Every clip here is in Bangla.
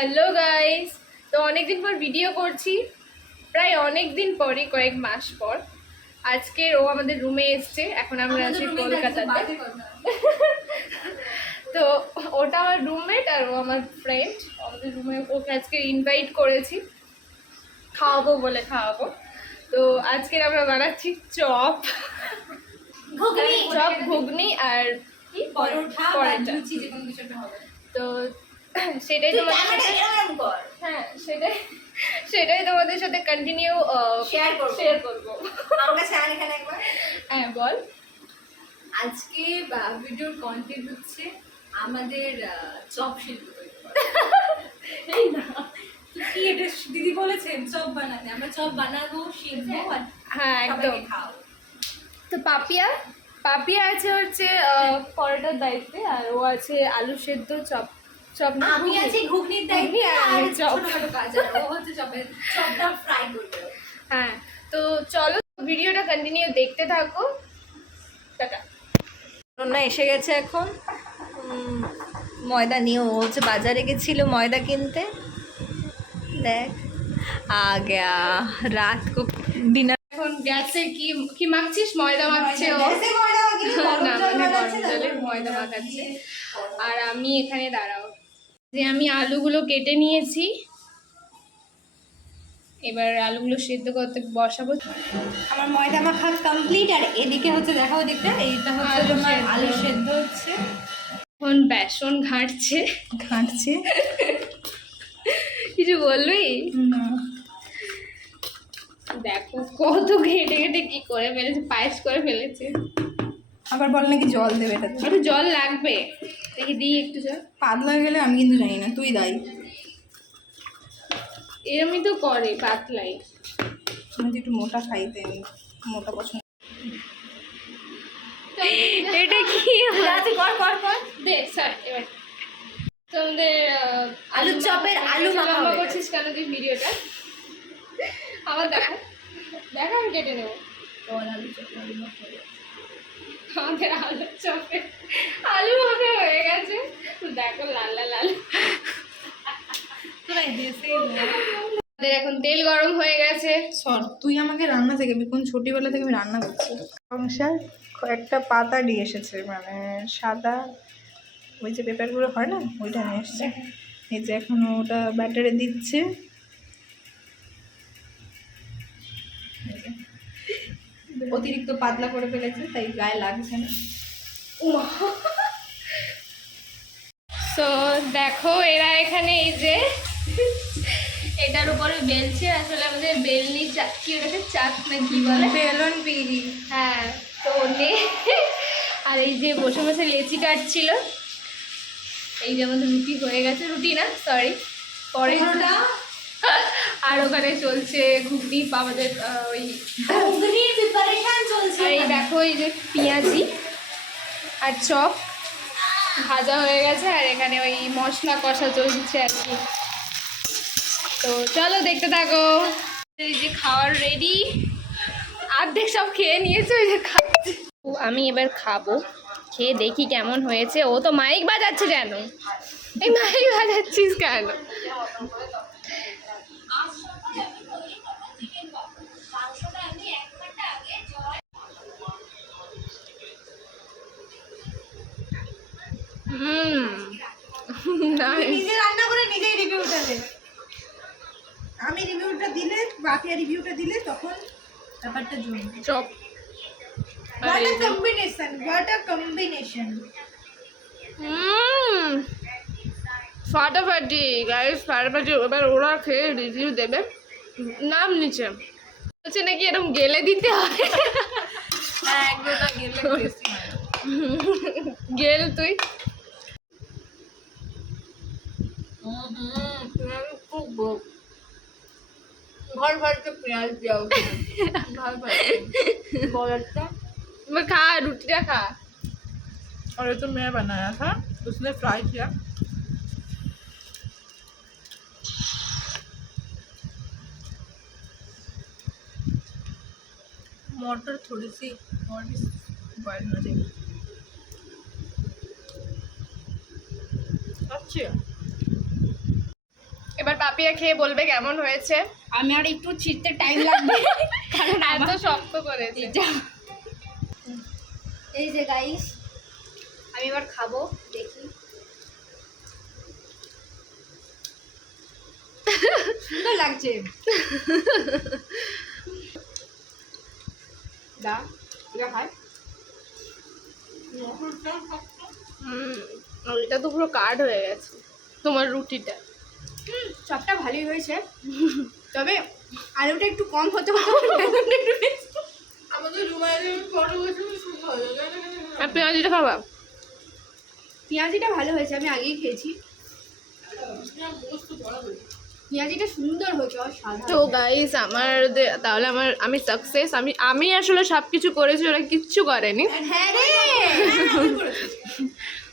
হ্যালো গাইস তো অনেকদিন পর ভিডিও করছি। প্রায় অনেক দিন পরে কয়েক মাস পর। আজকে ও আমাদের রুমে এসছে। এখন আমরা আছি কলকাতাতে। তো ওটা আমার রুমমেট আর ও আমার ফ্রেন্ড আমাদের রুমে ওকে আজকে ইনভাইট করেছি। খাওয়াবো বলে খাওয়াবো। তো আজকে আমরা বানাচ্ছি চপ। চপ ঘুগনি আর কি? পরোটা তো সেটাই তোমাদের সাথে হ্যাঁ সেটাই সেটাই তোমাদের সাথে কন্টিনিউ শেয়ার করব। শেয়ার করব। আমার কাছে আন এখানে একবার। হ্যাঁ বল। আজকে ভিডিওর কন্টেন্ট হচ্ছে আমাদের চপ শিল্প। এই না। কি এটা দিদি বলেছেন? চপ বানাতে। আমরা চপ বানাবো শিখব হ্যাঁ। একদম। সবাইকে তো পাপিয়া পাপিয়া আছে হচ্ছে পরোটার দায়িত্বে আর ও আছে আলু সেদ্ধ চপ চপ না আমি আছি ঘুগনির দায়িত্বে আর ছোটখাটো কাজ ও হচ্ছে চপের চপটা ফ্রাই করবে। হ্যাঁ তো চলো ভিডিওটা কন্টিনিউ দেখতে থাকো। টাটা। না এসে গেছে এখন। ময়দা নিয়ে ও হচ্ছে বাজারে গেছিল ময়দা কিনতে। দেখ আ গয়া রাত কো ডিনার এখন গ্যাসে কি কি মাখছিস? ময়দা মাখছে ও। না মানে গরম জলে ময়দা ময়দা মাখাচ্ছে। আর আমি এখানে দাঁড়াও। যে আমি আলুগুলো কেটে নিয়েছি। এবার আলুগুলো সিদ্ধ করতে বসাবো। আমার ময়দা মাখা কমপ্লিট আর এদিকে হচ্ছে দেখাও দিকটা এইটা হচ্ছে তোমার আলু সেদ্ধ হচ্ছে। এখন বেসন ঘাঁটছে। ঘাঁটছে? কিছু বলবি? দেখো কত ঘেটে ঘেটে কি করে ফেলেছে পায়েস করে ফেলেছে। আবার বল নাকি জল দেবে এটা একটু জল লাগবে। দেখি দিই একটু জল পাতলা গেলে আমি কিন্তু জানি না তুই দাই। এরমই তো করে পাতলাই। আমি তো একটু মোটা খাই তাই আমি মোটা পছন্দ। এটা কি রাতে কর কর কর। দে স্যার এবার। তোমাদের আলুর চপের আলু মাখা করছিস কেন তুই ভিডিওটা? আবার দেখো। দেখো আমি কেটে নেব। আমাদের আলু চপে। আলু মাখা হয়ে গেছে। দেখো লাল লাল লাল আমাদের এখন তেল গরম হয়ে গেছে। সর তুই আমাকে রান্না শেখাবি কোন ছোটিবেলা থেকে আমি রান্না করছি? সংসার একটা পাতা নিয়ে এসেছে মানে সাদা ওই যে পেপারগুলো হয় না ওইটা নিয়ে এসেছে। এই যে এখন ওটা ব্যাটারে দিচ্ছে। অতিরিক্ত পাতলা করে ফেলেছে তাই গায়ে লাগছে না। তো দেখো এরা এখানে এই যে এটার উপরে বেলছে আসলে আমাদের বেলনি চাক ওটাকে চাক না কি বলে? বেলন বিড়ি। হ্যাঁ তো নে। আর এই যে বসে বসে লেচি কাটছিল। এই যে আমাদের রুটি হয়ে গেছে রুটি না সরি পরে আর ওখানে চলছে ঘুগনি আমাদের ওই ঘুগনির প্রিপারেশন চলছে। এই দেখো এই যে পেঁয়াজি আর চপ ভাজা হয়ে গেছে আর এখানে ওই মশলা কষা চলছে আর কি। তো চলো দেখতে থাকো। এই যে খাওয়ার রেডি অর্ধেক সব খেয়ে নিয়েছে ওই যে খাচ্ছে আমি এবার খাব খেয়ে দেখি কেমন হয়েছে। ও তো মাইক বাজাচ্ছে কেন? এই মাইক বাজাচ্ছিস কেন? হুম. নিজে রান্না করে নিজেই রিভিউটা দে আমি রিভিউটা দিলে বাকিয়া রিভিউটা দিলে তখন ব্যাপারটা জমবে চপ। হুম। ফাটাফাটি গাইস ফাটাফাটি। এবার ওরা খেয়ে রিভিউ দেবে। নাম নিচে। বলছে নাকি এরকম গেলে দিতে হয়? হয়। গেল তুই। भर भर के प्याज दिया भर भर बहुत अच्छा। मैं खा रोटियाँ खा। और ये तो मैं बनाया था उसने फ्राई किया। मोटर थोड़ी सी और भी बॉइल होना चाहिए। अच्छी है। এবার পাপিয়া খেয়ে বলবে কেমন হয়েছে? আমি আর একটু ছিটতে টাইম লাগবে কারণ এত শক্ত করেছে। এটা। এই যে গাইস আমি এবার খাব দেখি। সুন্দর লাগছে। দা এটা হুম ওইটা তো পুরো কার্ড হয়ে গেছে তোমার রুটিটা। সবটা ভালোই হয়েছে। তবে আলুটা একটু কম হতে পেঁয়াজিটা খাবা? পেঁয়াজিটা ভালো হয়েছে আমি আগেই খেয়েছি। পেঁয়াজিটা সুন্দর হয়েছে তো গাইস আমার দে- তাহলে আমার আমি সাকসেস আমি আমি আসলে সব কিছু করেছি ওরা কিচ্ছু করেনি। হ্যাঁ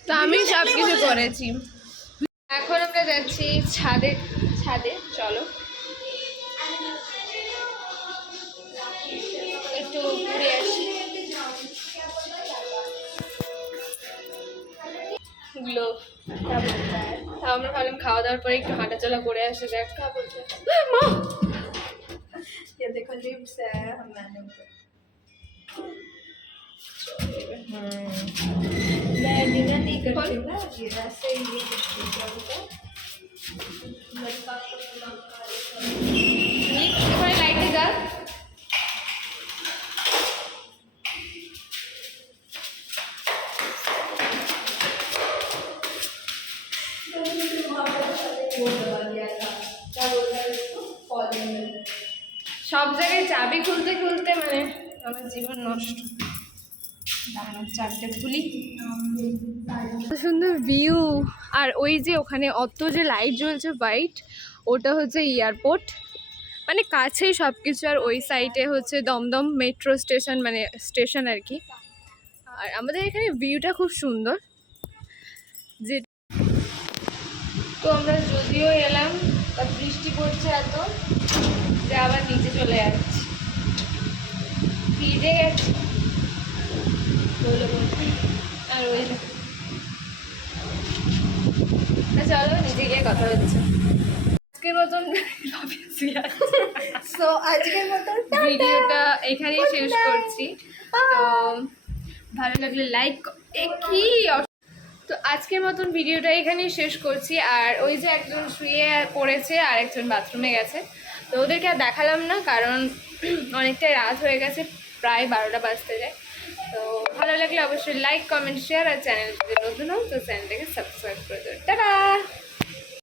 তো আমি সব কিছু করেছি। এখন আমরা যাচ্ছি ছাদে ছাদে চলো একটু ঘুরে আসি গ্লোভ তাও আমরা ভাবলাম খাওয়া দাওয়ার পরে একটু হাঁটাচলা করে আসে দেখ কা বলছে মা ये देखो लिप्स है मैंने मैं डिनर नहीं करती हूँ ना ये वैसे ये करती हूँ क्या সব জায়গায় চাবি খুলতে খুলতে মানে আমার জীবন নষ্ট। চাবিটা খুলি। সুন্দর ভিউ আর ওই যে ওখানে অত যে লাইট জ্বলছে হোয়াইট ওটা হচ্ছে এয়ারপোর্ট মানে কাছেই সব কিছু আর ওই সাইডে হচ্ছে দমদম মেট্রো স্টেশন মানে স্টেশন আর কি। আর আমাদের এখানে ভিউটা খুব সুন্দর। যে তো আমরা যদিও এলাম বা বৃষ্টি পড়ছে এত যে আবার নিচে চলে যাচ্ছি। ভিজে গেছি। বলল চলো নিজে কথা হচ্ছে আজকের মতন সো ভিডিওটা এখানেই শেষ করছি। ভালো লাগলে লাইক কি? তো আজকের মতন ভিডিওটা এখানেই শেষ করছি। আর ওই যে একজন শুয়ে পড়েছে আর একজন বাথরুমে গেছে। তো ওদেরকে আর দেখালাম না কারণ অনেকটাই রাত হয়ে গেছে প্রায় বারোটা বাজতে যায়। তো ভালো লাগলে অবশ্যই লাইক কমেন্ট শেয়ার আর চ্যানেল যদি নতুন হোক তো চ্যানেলটাকে সাবস্ক্রাইব করে দেবেন টাটা!